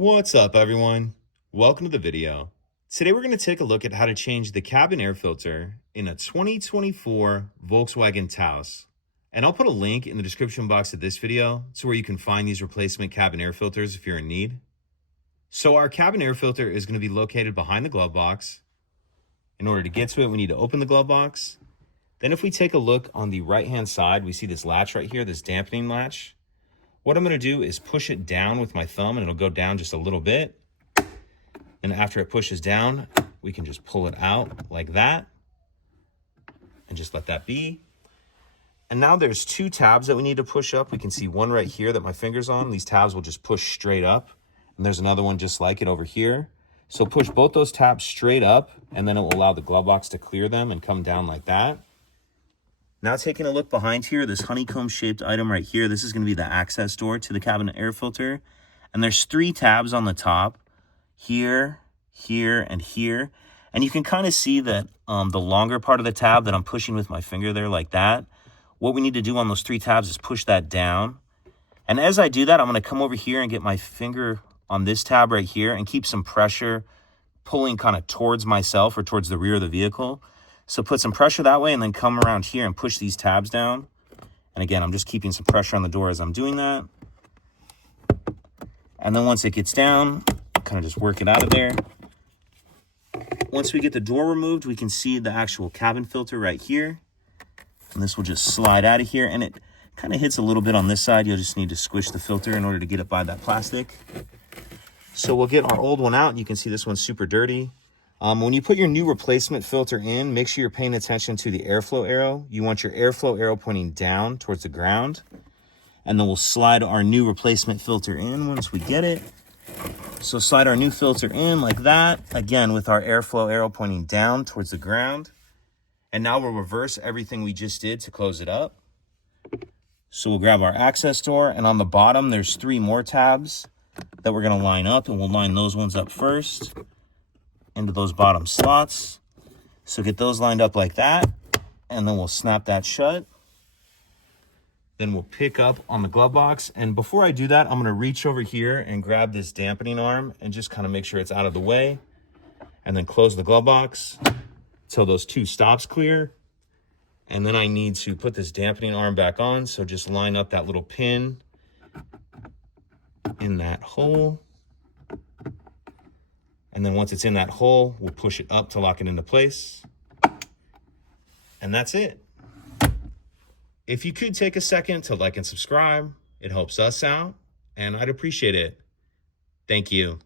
What's up, everyone? Welcome to the video. Today we're going to take a look at how to change the cabin air filter in a 2024 Volkswagen Taos. And I'll put a link in the description box of this video to where you can find these replacement cabin air filters if you're in need. So our cabin air filter is going to be located behind the glove box. In order to get to it, we need to open the glove box. Then if we take a look on the right-hand side, we see this latch right here, this dampening latch. What I'm going to do is push it down with my thumb, and it'll go down just a little bit. And after it pushes down, we can just pull it out like that and just let that be. And now there's two tabs that we need to push up. We can see one right here that my finger's on. These tabs will just push straight up. And there's another one just like it over here. So push both those tabs straight up, and then it will allow the glove box to clear them and come down like that. Now taking a look behind here, this honeycomb-shaped item right here, this is going to be the access door to the cabin air filter. And there's three tabs on the top, here, here, and here. And you can kind of see that the longer part of the tab that I'm pushing with my finger there like that, what we need to do on those three tabs is push that down. And as I do that, I'm going to come over here and get my finger on this tab right here and keep some pressure pulling kind of towards myself or towards the rear of the vehicle. So put some pressure that way and then come around here and push these tabs down. And again, I'm just keeping some pressure on the door as I'm doing that. And then once it gets down, kind of just work it out of there. Once we get the door removed, we can see the actual cabin filter right here. And this will just slide out of here, and it kind of hits a little bit on this side. You'll just need to squish the filter in order to get it by that plastic. So we'll get our old one out, and you can see this one's super dirty. When you put your new replacement filter in, make sure you're paying attention to the airflow arrow. You want your airflow arrow pointing down towards the ground. And then we'll slide our new replacement filter in once we get it. So slide our new filter in like that, again with our airflow arrow pointing down towards the ground. And now we'll reverse everything we just did to close it up. So we'll grab our access door, and on the bottom there's three more tabs that we're going to line up, and we'll line those ones up first into those bottom slots. So get those lined up like that, and then we'll snap that shut. Then we'll pick up on the glove box, and before I do that, I'm going to reach over here and grab this dampening arm and just kind of make sure it's out of the way, and then close the glove box till those two stops clear. And then I need to put this dampening arm back on, so just line up that little pin in that hole. And then once it's in that hole, we'll push it up to lock it into place. And that's it. If you could take a second to like and subscribe, it helps us out, and I'd appreciate it. Thank you.